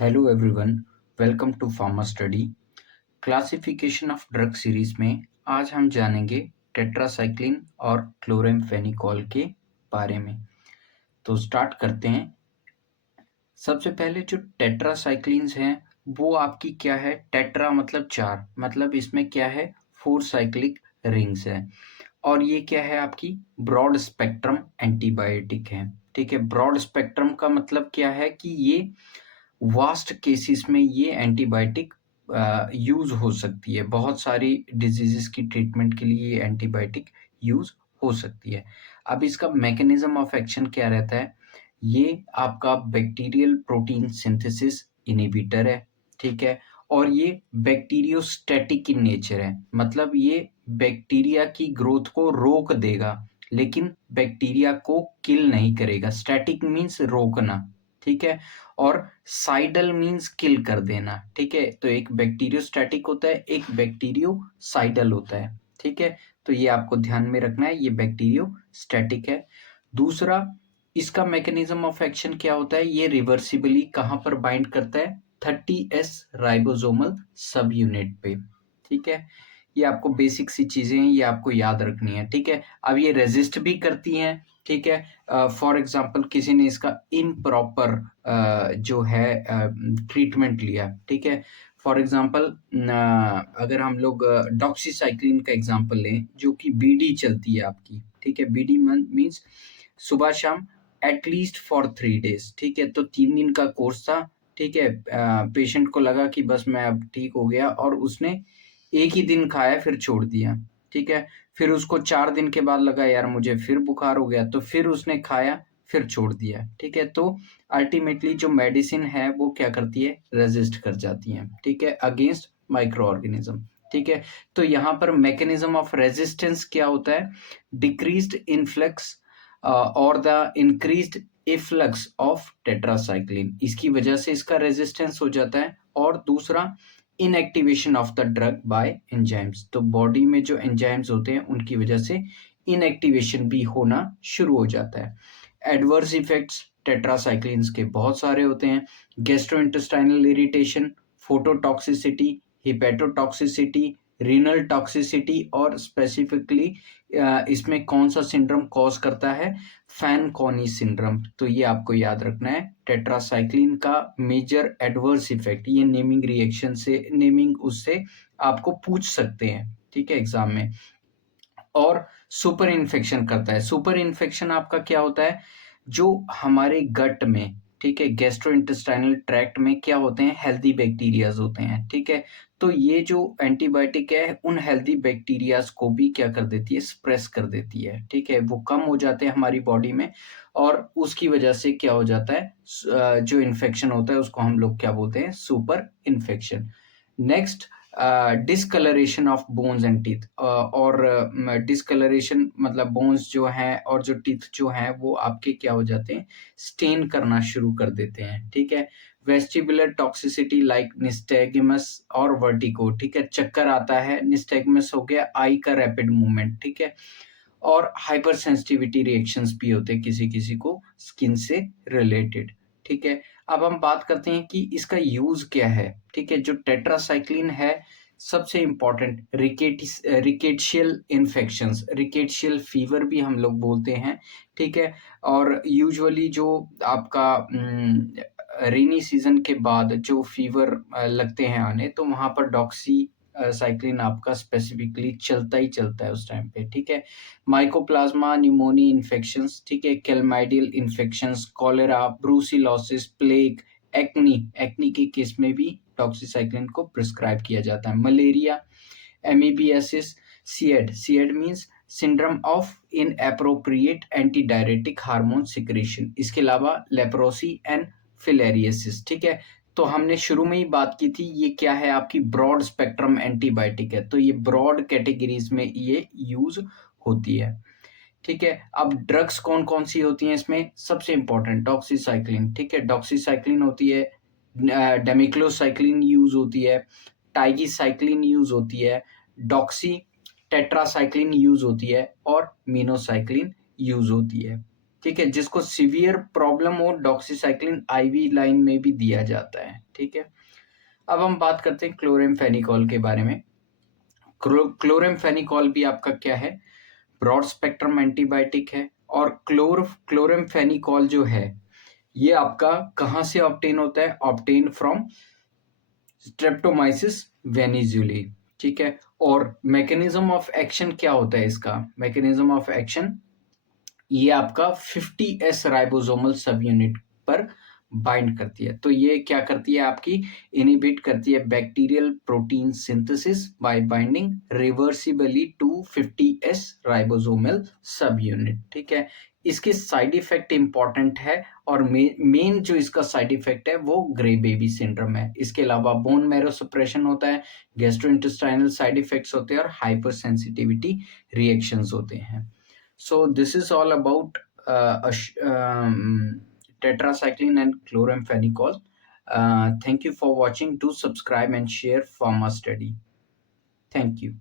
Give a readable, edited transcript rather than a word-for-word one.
Hello everyone, welcome to pharma study. Classification of drug series में आज हम जानेंगे टेट्रासाइक्लिन और क्लोरेमफेनिकोल के बारे में। तो स्टार्ट करते हैं। सबसे पहले जो टेट्रासाइक्लिन्स हैं वो आपकी क्या है, टेट्रा मतलब चार, मतलब इसमें क्या है, 4 साइक्लिक रिंग्स है। और ये क्या है, आपकी ब्रॉड स्पेक्ट्रम एंटीबायोटिक है। ठीक है, ब्रॉड स्पेक्ट्रम का मतलब क्या है कि ये वास्ट केसेस में ये एंटीबायोटिक यूज हो सकती है। बहुत सारी डिजीजेस की ट्रीटमेंट के लिए ये एंटीबायोटिक यूज हो सकती है। अब इसका मैकेनिज्म ऑफ एक्शन क्या रहता है, ये आपका बैक्टीरियल प्रोटीन सिंथेसिस इनहिबिटर है। ठीक है, और ये बैक्टीरियोस्टैटिक इन नेचर है, मतलब ये बैक्टीरिया की ग्रोथ को रोक देगा लेकिन बैक्टीरिया को किल नहीं करेगा। स्टैटिक मीन्स रोकना, ठीक है, और साइडल मीन्स किल कर देना। ठीक है, तो एक बैक्टीरियोस्टैटिक होता है, एक बैक्टीरियोसाइडल होता है। ठीक है, तो ये आपको ध्यान में रखना है, ये बैक्टीरियोस्टैटिक है। दूसरा, इसका मैकेनिज्म ऑफ एक्शन क्या होता है, ये रिवर्सिबली कहाँ पर बाइंड करता है, 30S राइबोसोमल सब यूनिट पे। ठीक है, ये आपको बेसिक सी चीजें हैं, ये आपको याद रखनी है। ठीक है, अब ये रेजिस्ट भी करती हैं। ठीक है, फॉर एग्जांपल किसी ने इसका इम्प्रॉपर जो है ट्रीटमेंट लिया। ठीक है, फॉर एग्जांपल अगर हम लोग डॉक्सीसाइक्लिन का एग्जांपल लें जो कि बीडी चलती है आपकी। ठीक है, बीडी मीन्स सुबह शाम एटलीस्ट फॉर 3 days। ठीक है, तो 3 दिन का कोर्स था। ठीक है, पेशेंट को लगा कि बस मैं अब ठीक हो गया और उसने एक ही दिन खाया फिर छोड़ दिया। ठीक है, फिर उसको 4 दिन के बाद लगा यार मुझे फिर बुखार हो गया, तो फिर उसने खाया फिर छोड़ दिया। ठीक है, तो अल्टीमेटली जो मेडिसिन है वो क्या करती है, रेजिस्ट कर जाती है। ठीक है, अगेंस्ट माइक्रो ऑर्गेनिज्म। ठीक है, तो यहाँ पर मैकेनिज्म ऑफ रेजिस्टेंस क्या होता है, डिक्रीज्ड इनफ्लक्स और the increased efflux of tetracycline, इसकी वजह से इसका रेजिस्टेंस हो जाता है। और दूसरा, inactivation of the drug bye enzymes, तो बॉडी में जो एंजाइम्स होते हैं उनकी वजह से इनएक्टिवेशन भी होना शुरू हो जाता है। एडवर्स इफेक्ट्स टेट्रासाइक्लिन्स के बहुत सारे होते हैं, gastrointestinal irritation, phototoxicity, hepatotoxicity, renal toxicity, और स्पेसिफिकली इसमें कौन सा सिंड्रोम कॉज करता है, फैनकॉनी सिंड्रोम। तो ये आपको याद रखना है, टेट्रासाइक्लिन का मेजर एडवर्स इफेक्ट, ये नेमिंग रिएक्शन से, नेमिंग उससे आपको पूछ सकते हैं। ठीक है, एग्जाम में। और सुपर इन्फेक्शन करता है। सुपर इन्फेक्शन आपका क्या होता है, जो हमारे गट में, ठीक है, गैस्ट्रोइंटेस्टाइनल ट्रैक्ट में क्या होते हैं, हेल्दी बैक्टीरियाज होते हैं। ठीक है, तो ये जो एंटीबायोटिक है उन हेल्दी बैक्टीरियाज को भी क्या कर देती है, स्प्रेस कर देती है। ठीक है, वो कम हो जाते हैं हमारी बॉडी में और उसकी वजह से क्या हो जाता है, जो इन्फेक्शन होता है उसको हम लोग क्या बोलते हैं, super infection. Next, discolouration of bones and teeth, और डिसकलरेशन मतलब बोन्स जो हैं और जो टीथ जो हैं वो आपके क्या हो जाते हैं, स्टेन करना शुरू कर देते हैं। ठीक है, वेस्टिबुलर टॉक्सिसिटी लाइक निस्टैग्मस और वर्टिगो। ठीक है, चक्कर आता है, निस्टैग्मस हो गया आई का रैपिड मूवमेंट। ठीक है, और हाइपर सेंसिटिविटी रिएक्शंस भी होते हैं किसी किसी को स्किन से रिलेटेड। ठीक है, अब हम बात करते हैं कि इसका यूज क्या है। ठीक है, जो टेट्रासाइक्लिन है, सबसे इंपॉर्टेंट रिकेट्शियल इन्फेक्शंस, रिकेट्शियल फीवर भी हम लोग बोलते हैं। ठीक है, और यूजुअली जो आपका रेनी सीजन के बाद जो फीवर लगते हैं आने, तो वहां पर डॉक्सी साइक्लिन आपका स्पेसिफिकली चलता ही चलता है उस टाइम पे। ठीक है, माइकोप्लाज्मा न्यूमोनी इन्फेक्शंस, ठीक है, chlamydial infections, cholera, brucellosis, plague, acne, acne के केस में भी डॉक्सीसाइक्लिन को प्रिस्क्राइब किया जाता है। Malaria, amoebiasis, SIAD, SIAD means syndrome of inappropriate anti diuretic hormone secretion, इसके अलावा लेप्रोसी एंड फिलेरियसिस। ठीक है, तो हमने शुरू में ही बात की थी, ये क्या है, आपकी ब्रॉड स्पेक्ट्रम एंटीबायोटिक है, तो ये ब्रॉड कैटेगरीज में ये यूज होती है। ठीक है, अब ड्रग्स कौन कौन सी होती हैं इसमें, सबसे इंपॉर्टेंट डॉक्सीसाइक्लिन। ठीक है, डॉक्सीसाइक्लिन होती है, डेमिक्लोसाइक्लिन यूज होती है, टाइगीसाइक्लिन यूज होती है, डॉक्सी टेट्रासाइक्लिन यूज होती है और मीनोसाइक्लिन यूज होती है। ठीक है, जिसको सीवियर प्रॉब्लम हो डॉक्सीसाइक्लिन आईवी लाइन में भी दिया जाता है। ठीक ठीक है। अब हम बात करते हैं क्लोरेमफेनिकॉल के बारे में। क्लोरेमफेनिकॉल भी आपका क्या है, ब्रॉड स्पेक्ट्रम एंटीबायोटिक है। और क्लोरेमफेनिकॉल जो है ये आपका कहाँ से ऑब्टेन होता है, ऑब्टेन फ्रॉम स्ट्रेप्टोमाइसिस वेनिजुली, ठीक है। और मैकेनिज्म ऑफ एक्शन क्या होता है इसका, मैकेनिज्म ऑफ एक्शन ये आपका 50s राइबोसोमल सब यूनिट पर बाइंड करती है। तो ये क्या करती है, आपकी इनिबिट करती है bacterial protein synthesis by binding reversibly to 50s ribosomal subunit, ठीक है। इसके साइड इफेक्ट इंपॉर्टेंट है, और मेन जो इसका साइड इफेक्ट है वो ग्रे बेबी सिंड्रोम है। इसके अलावा बोन मैरो सप्रेशन होता है, गैस्ट्रोइंटेस्टाइनल साइड इफेक्ट्स होते हैं और हाइपर सेंसिटिविटी रिएक्शंस होते हैं। So this is all about tetracycline and chloramphenicol. Thank you for watching. Do subscribe and share Pharma Study. Thank you.